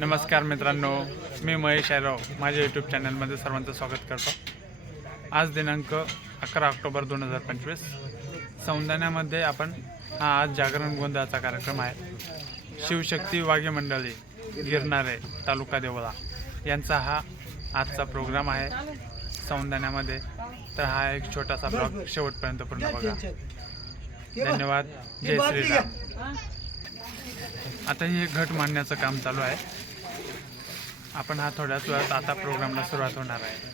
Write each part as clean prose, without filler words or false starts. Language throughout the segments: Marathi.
नमस्कार मित्रांनो, मी महेश आयराव माझ्या यूट्यूब चॅनलमध्ये सर्वांचं स्वागत करतो। आज दिनांक 11 ऑक्टोबर 2025 सौंदाण्यामध्ये आपण आज जागरण गोंधळाचा कार्यक्रम आहे। शिवशक्ती वाघे मंडळी गिरणारे तालुका देवळा यांचा हा आजचा प्रोग्राम आहे सौंदाण्यामध्ये। तर हा एक छोटासा ब्लॉग शेवटपर्यंत पूर्ण बघा। धन्यवाद। जय श्रीराम। आता हे घट मांडण्याचं काम चालू आहे। आपण हा थोड्याच वेळात आता प्रोग्रामला सुरुवात होणार आहे।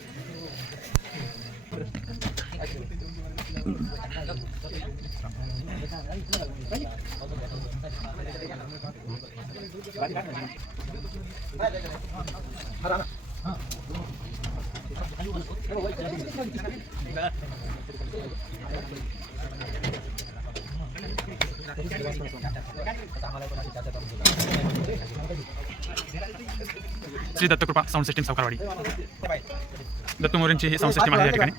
श्री दत्तकृपा साऊंड सिस्टीम सावकारवाडी दत्त मोरेंची ही साऊंड सिस्टीम आहे या ठिकाणी।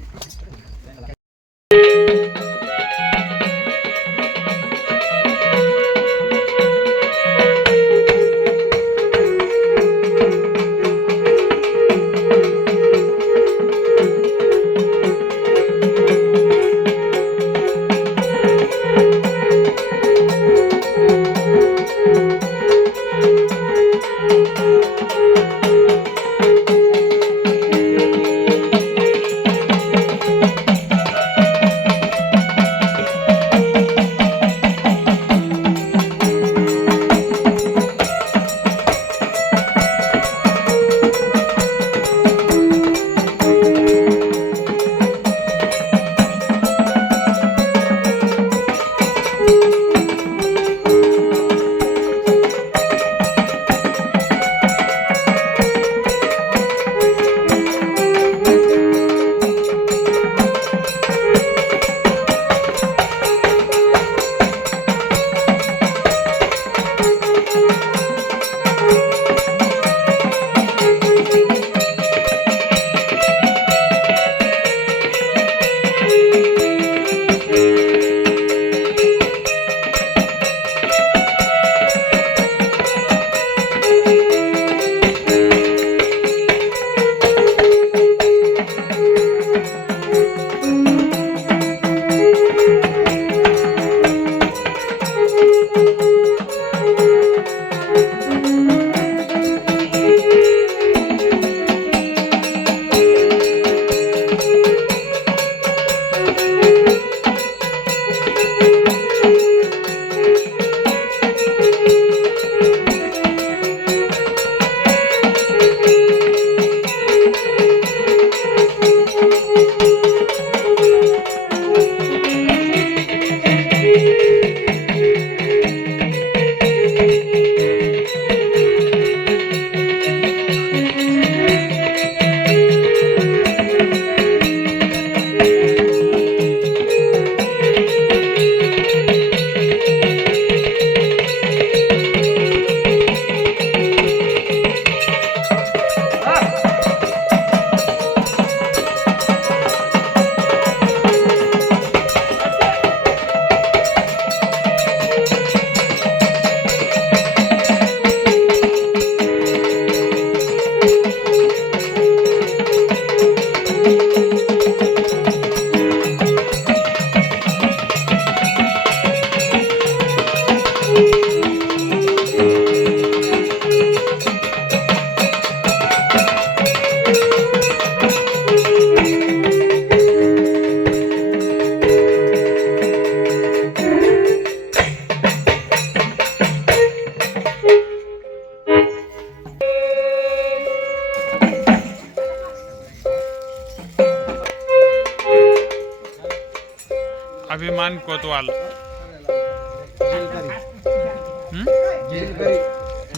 अभिमान कोतवाल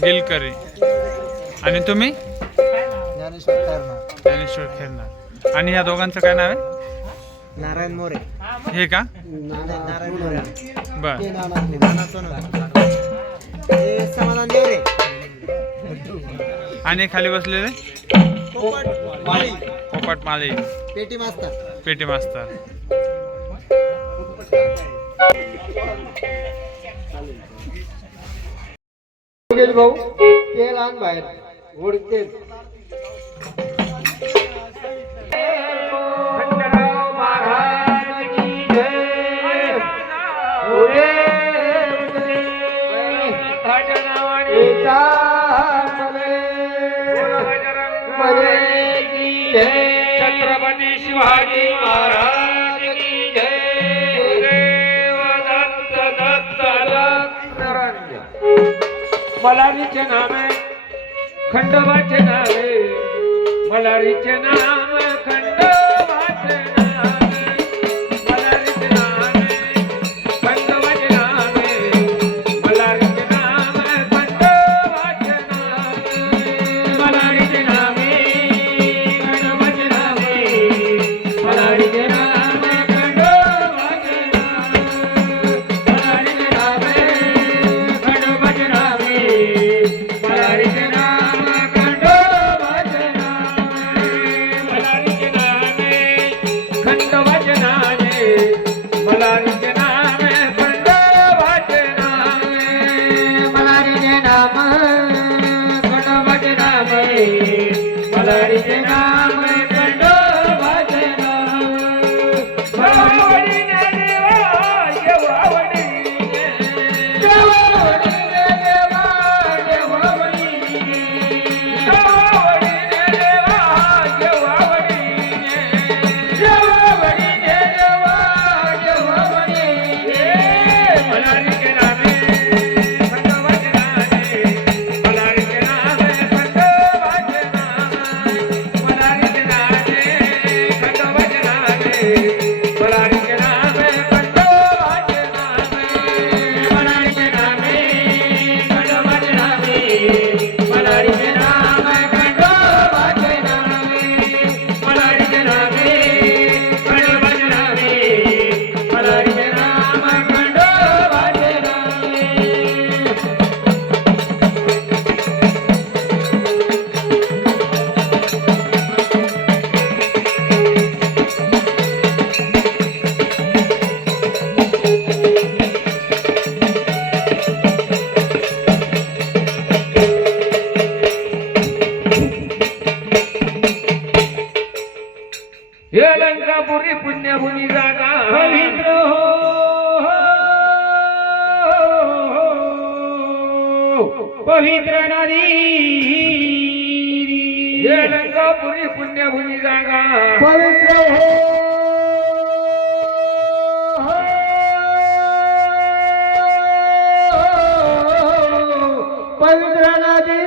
गिलकरी आणि तुम्ही ज्ञानेश्वर खेरनार। आणि या दोघांचं काय नाव आहे? नारायण मोरे। हे का? नारायण मोरे। बर। समाधान देवरे। आणि खाली बसलेले पोपट माळी पेटी मास्तर। योगेश भाऊ तेल आण बाहेर गोड तेल. खंडराव महाराज की जय. उरे छत्रपती शिवाजी महाराज की जय. देव दत्त दत्त दत्त मलारीचे नामे खंडोबाचे नावे मलारीचे नाम खंडोबाचे नामे मलारीचे नामे खंडोबाचे नामे मलारीचे नाम खंडोबाचे नामे मलारीचे नामे खंडोबाचे नामे मलारीचे नाम खंडोबाचे नामे मलारीचे नामे खंडोबाचे नामे मलारीचे नामे खंडोबाचे नामे मलारीचे नामे खंडोबाचे नामे मलारीचे नाम खंडोबाचे नामे मलारीचे नाम खंडोबाचे नाम वावडीने देवा वावडीने देवावडीने देवा देवावडीने देवावडीने देवा देवावडीने देवावडीने देवा देवावडीने मलारीचे नामे खंडोबाचे नामे मलारीचे नामे खंडोबाचे नामे मलारीचे नामे खंडोबाचे नामे मलारीचे नामे खंडोबाचे नामे मलारीचे नामे खंडोबाचे नामे मलारीचे नामे खंडोबाचे नामे मलारीचे नामे खंडोबाचे नामे मलारीचे नाम खंडोबाचे नामे. हे लंकापुरी पुण्यभूमी जागा पवित्र पवित्र नदी हे लंकापुरी पुण्यभूमी जागा पवित्र पवित्र नदी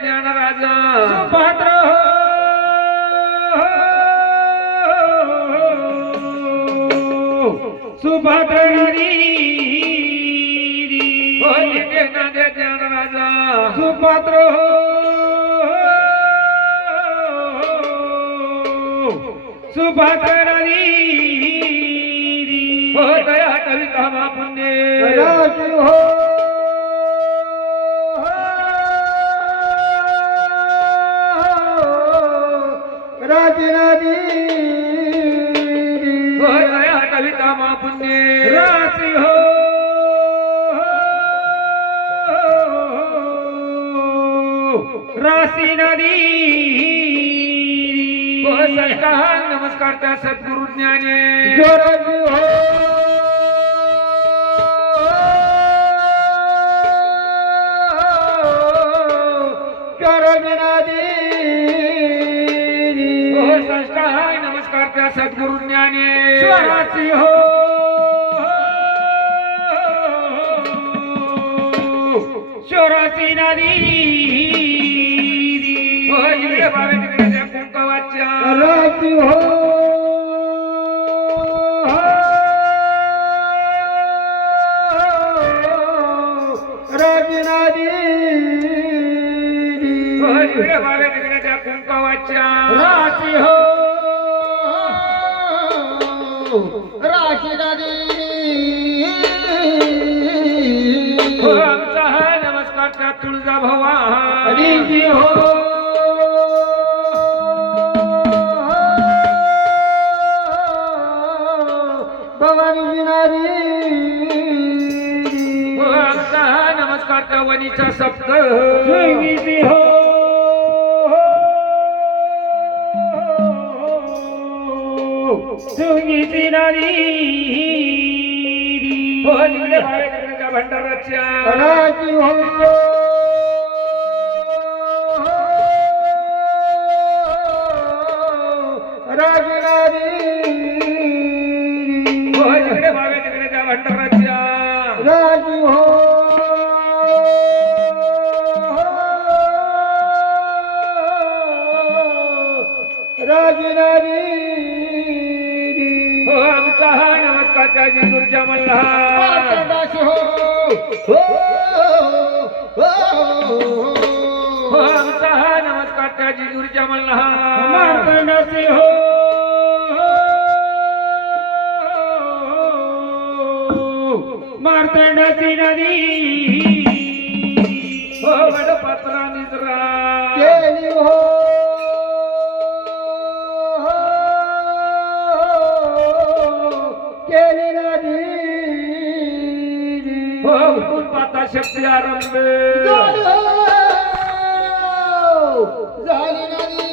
ज्ञानराजा सुपात्र सुभद्र नदी ज्ञानराजा सुपात्र सुभद्र नदी दया कविता पुण्य राजू हो राजनदी दया कविता पुण्य राशि हो राशि नदी नमस्कार त्या सद्गुरु ज्ञाने राजू हो राजनदी संस्कार नमस्कार त्या सद्गुरु ज्ञाने राशि हो राशि नदी इकडे बाबा तिकडे त्या कुंकवाच्या राशि हो राजनदी इकडे बाबा तिकडे त्या कुंकवाच्या राशि हो राशि नदी आमचा हा नमस्कार त्या तुळजा भवा हरीजी हो भवानी नारी नमस्कार त्या वणीचा शब्द संगीती हो संगीती नारी हो जिकडे भावे तिकडे त्या भंडाराच्या राजी हो राजी नारी हो जिकडे भावे तिकडे त्या भंडाराच्या राजी हो राजी नारी हो आमचा हा नमस्कार त्या जिजूरच्या मल्हार पाटणाशी हो हो हो आमचा हा नमस्कार त्या जिजूरच्या मल्हार मार्तंडाशी हो मार्तंडाची नदी हो बड पात्रा निद्रा केली हो केली नदी हो उठून पाता शक्ती आरंभ झाली हो झाली नदी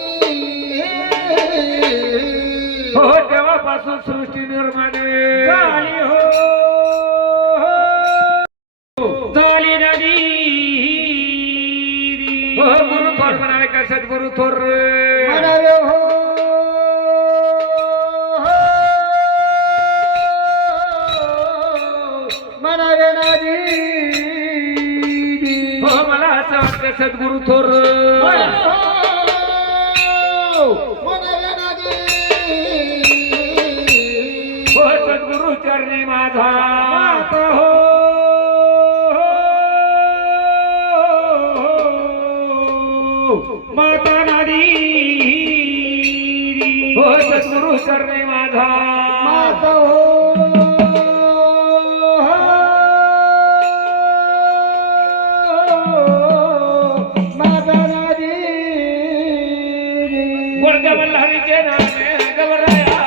हो तेव्हापासून सृष्टी निर्माण झाली हो झाली नदी हो गुरु थोर म्हणाले का सद्गुरु थोर म्हणावे हो म्हणावे नदी हो मला असं वाटतं सद्गुरु थोर म्हणावे हो म्हणावे नदी हो सद्गुरु चरणी माझा माता हो माता नदी हो सद्गुरु चरणी माझा माता हो माता नदी गुरुदेव मल्हारीचे नामे गवराया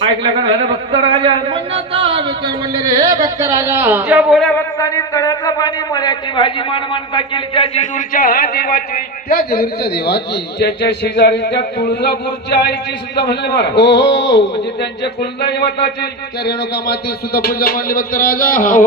ऐकलं का झालं भक्त राजा म्हणता विचार म्हणले रे भक्त राजा ज्या बोळ्या भक्तांनी तळ्याचं पाणी मळ्याची भाजी मानमानता केली त्या जिजूरच्या हा देवाची त्या देवीच्या देवाची त्याच्या शेजारी त्या तुळजापूरच्या आईची सुद्धा म्हणले मला हो हो म्हणजे त्यांच्या कुलदैवताची त्या रेणुका माते सुद्धा पूजा मांडली भक्त राजा हो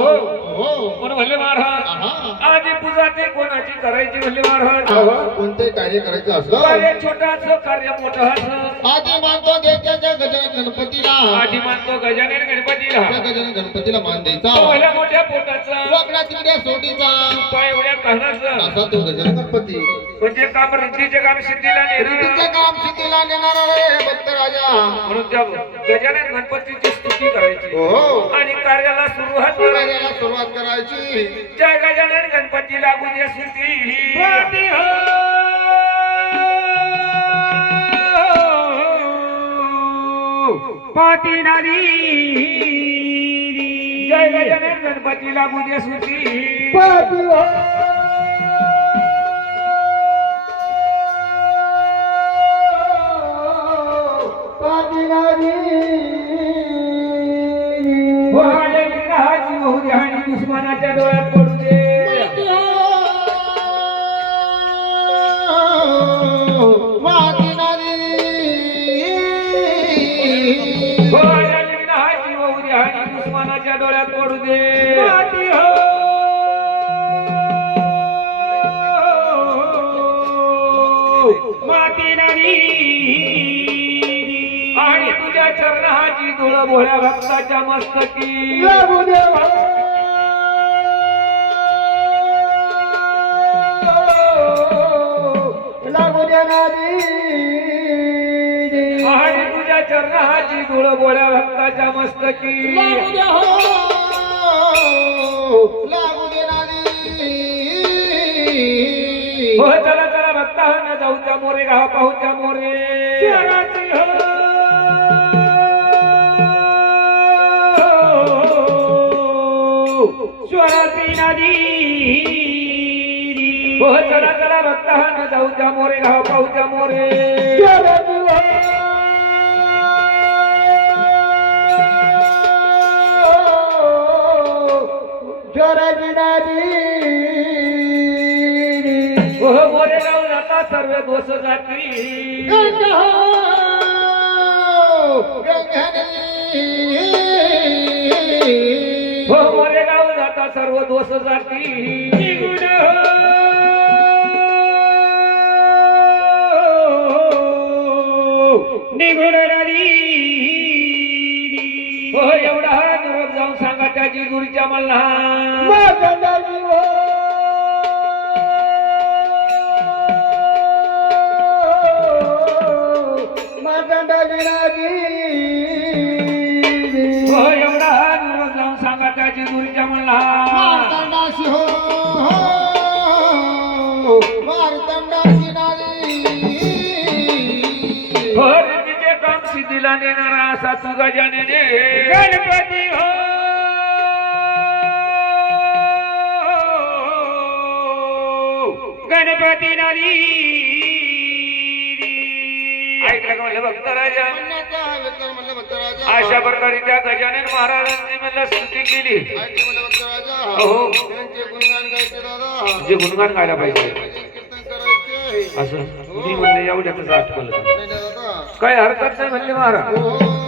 हो पण म्हणले महाराज आहा. आधी पूजा ते कोणाची करायची म्हणले महाराज कोणते कार्य करायचं असलं कार्य छोटं असं कार्य मोठं असं आधी मानतो देशाच्या गजानन गणपतीला आधी मानतो गजानन गणपतीला त्या गजानन गणपतीला मान द्यायचा पहिल्या मोठ्या पोटाचा वाकडा तिकड्या सोडीचा पाय एवढ्या कानाचा असा तो गजानन गणपती म्हणजे काम रिद्धीचे काम सिद्धीला नेणार रीतीचं काम सिद्धीला नेणारा रे भक्त राजा म्हणून त्या गजानन गणपतीची स्तुती करायची हो आणि कार्याला सुरुवात करायची कार्याला सुरुवात करायची जय गजानन गणपती लागू दे स्तुती पाती नारी जय गजानन गणपती लागू दे स्तुती पाती हो पाती नारी दुश्मनाच्या डोळ्यात पडू दे माती नारी हो या लिंगाची वौरी आणि दुश्मनाच्या डोळ्यात पडू दे माती नारी आणि तुझ्या चरणाची धूळ भोळ्या भक्ताच्या मस्तकी लागू देवा लागू दे नारी आणि तुझ्या चरणाची धूळ भोळ्या भक्ताच्या मस्तकी लागू दे हो लागू दे नारी हो चला चला भक्ता न जाऊ त्या मोरे गाव पाहू त्या मोरे स्वराची नदी हो चला चला भक्ता न जाऊ त्या मोरे गाव पाहू त्या मोरे स्वराची नदी हो मोरे गाव जाता सर्व दोष जाती हो मोरे गाव जाता सर्व दोष जाती निघून नदी हो एवढा निरोप जाऊन सांगा त्या जिजुरीच्या मल्हा हो एवढा निरोप जाऊन सांगा त्या जिजुरीच्या मल्हा मार्तंडाशी हो मार्तंडाशी नारी हो रीतीचे काम सिद्धीला नेणारा असा तू गजानने गणपती हो गणपती नारी ऐकलं का म्हणलं भक्त राजा म्हणण्याचा विचार म्हणलं भक्तराजा अशा प्रकारे त्या गजानन महाराजांनी मला स्तुती केली ऐकलं म्हणलं भक्तराजा हो त्यांचे गुणगान गायचे दादा जे गुणगान गायला पाहिजे भजन कीर्तन करायचे असं मी म्हणले एवढ्यातच आठवलं नाही ना दादा काय हरकत नाही म्हणले महाराज हो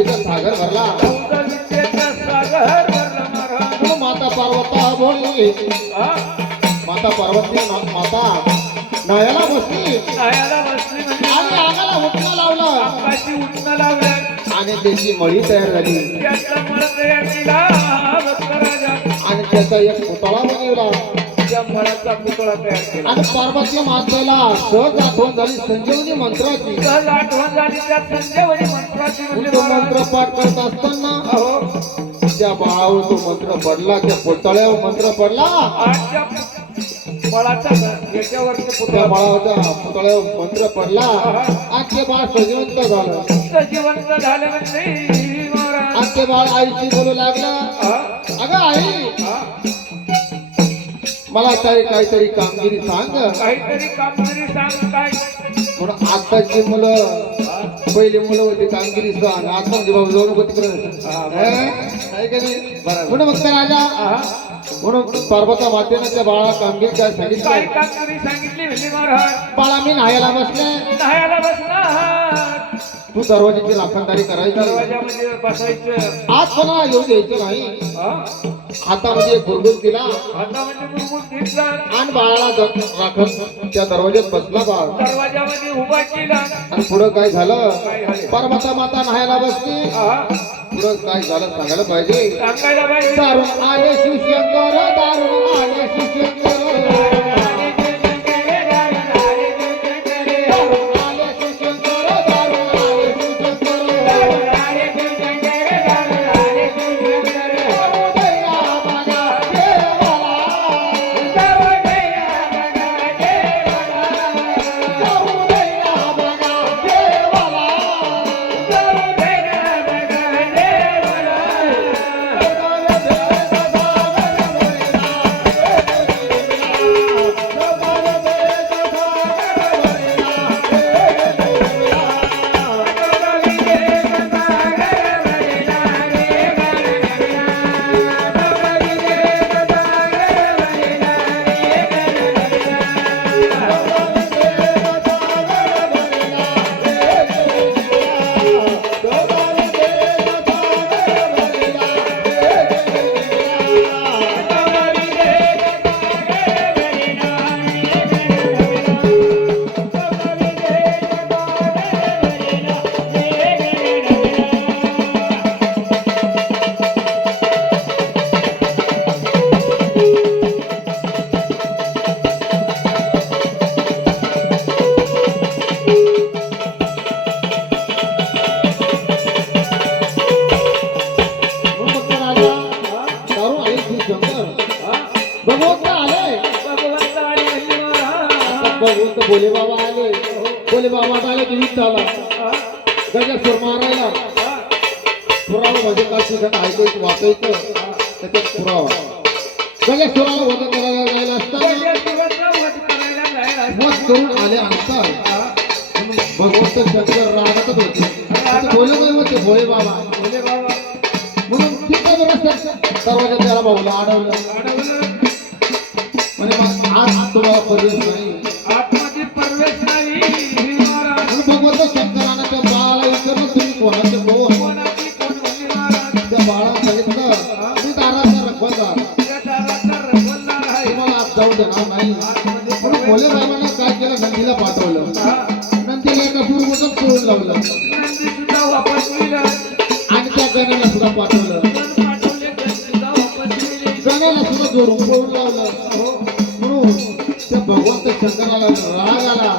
विद्येचा सागर भरला चौदा विद्येचा सागर भरला महाराज. तू माता पार्वता बोलली हा? माता पार्वती माता नळ्याला बसली नायाला बसली म्हणजे आणि आगाला उठणं लावलं आकाशी उठणं लावलं. आणि त्याची मळी तयार झाली त्याचा मळ तयार केला भक्त राजा. आणि त्याचा एक पुतळा बनवला त्या मळाचा पुतळा तयार केला. आणि पार्वती मातेला सहज आठवण झाली संजीवनी मंत्राची सहज आठवण झाली त्या संजीवनी मंत्राची म्हणजे तो महाराज. मंत्र पाठ करत असताना अहो त्या बाळावर तो मंत्र पडला त्या पुतळ्यावर मंत्र पडला आजच्या मळाच्या याच्यावरती त्या पुतळा बाळाच्या पुतळ्यावर मंत्र पडला आणि ते बाळ सजीवंत झालं सजीवंत झालं म्हणजे महाराज. आणि ते बाळ आईशी बोलू लागलं हा? अगं आई हा? मला काहीतरी कामगिरी सांग काहीतरी कामगिरी सांग काय. म्हणून आताची मुलं पहिली मुलं होती कामगिरी सांग आता म्हणजे बाबा जाऊ नको तिकडे म्हणून मग त्या राजा हा? म्हणून पार्वता मातेनं त्या बाळा कामगिरी काय काय सांगितलं कामगिरी सांगितली म्हणजे महाराज. बाळा मी न्हायला बसले न्हायला बसला. तू दरवाजाची राखणदारी करायची दरवाजामध्ये बसायचं. आज कोणाला येऊ द्यायचं नाही हा? हातामध्ये एक गुरगुर दिला हातामध्ये गुरगुर घेतला. आणि बाळाला राखत त्या दरवाज्यात बसला बाळ दरवाजामध्ये उभा केला. आणि पुढं काय झालं काय झाले? पार्वता माता न्हायला बसली हा? पुढं काय झालं सांगायला पाहिजे सांगायला पाहिजे. दारुण आले शिवशंकर दारुण आले शिवशंकर दारुण आले शिवशंकर दारुण आले शिवशंकर उदया बघा देवाला उदया बघा देवाला भगवंत भोले बाबा आले भोले बाबा आले की वीज झाला गजा सुर मारायला पुरावा म्हणजे काय सुद्धा ऐकायचं वाचायचं त्याच्यात पुरावा गजा सुराला वध करायला जायला असताना मत करून आले आणतात भगवंत शंकर रागातच होते भोले बाबा होते भोले बाबा म्हणून तिथं दरवाजा त्याला भाऊला अडवलं म्हणजे मग आज तुम्हाला प्रवेश नाही आतमध्ये प्रवेश नाही महाराज. म्हणून भगवंत शंकरानं त्या बाळाला विचारलं तुम्ही कोणाचे कोण कोणाची कोण म्हणजे महाराज. त्या बाळाला सांगितलं मी दाराचा रखवाचा त्या दाराचा रखवालदार आहे. तुम्हाला आज जाऊ देणार नाही म्हणून भोले बाबांना काय केलं नंदीला पाठवलं हा? नंदीला एका पूर्वजच सोडून लावलं नंदी सुद्धा वापस केलं. आणि त्या गण्याला सुद्धा पाठवलं पाठवले ते सुद्धा वापस केले. गण्याला सुद्धा जोडून पळून लावलं म्हणून त्या भगवंत शंकराला राग आला